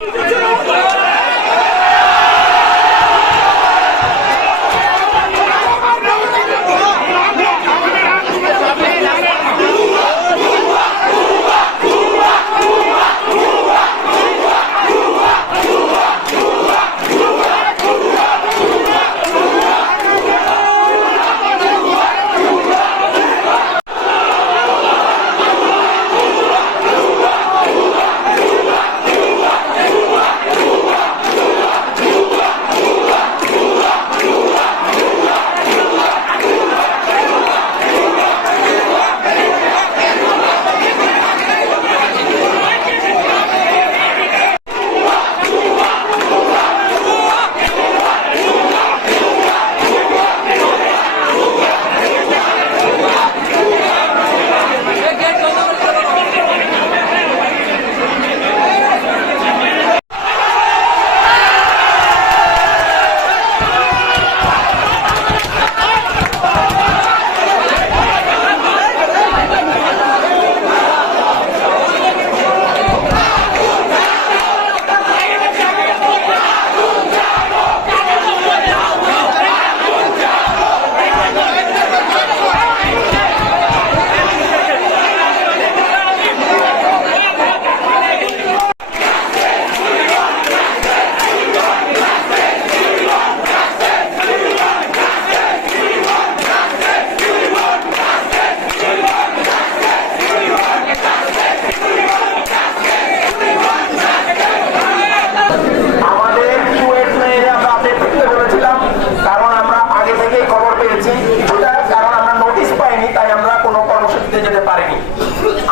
Let's!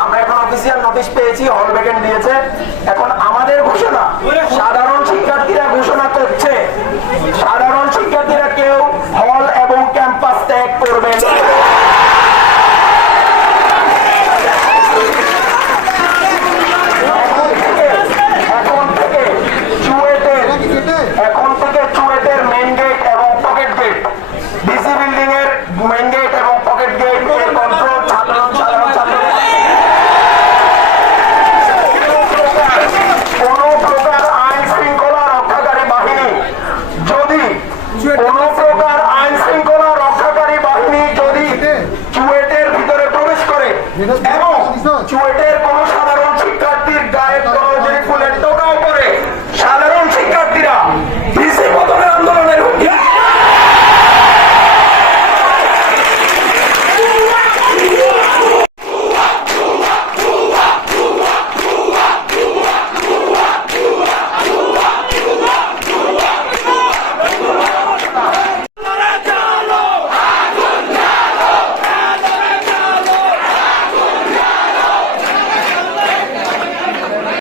আমরা এখন official notice পেয়েছি হল ভ্যাকেন্ট দিয়েছে। এখন আমাদের ঘোষণা। সাধারণ এবং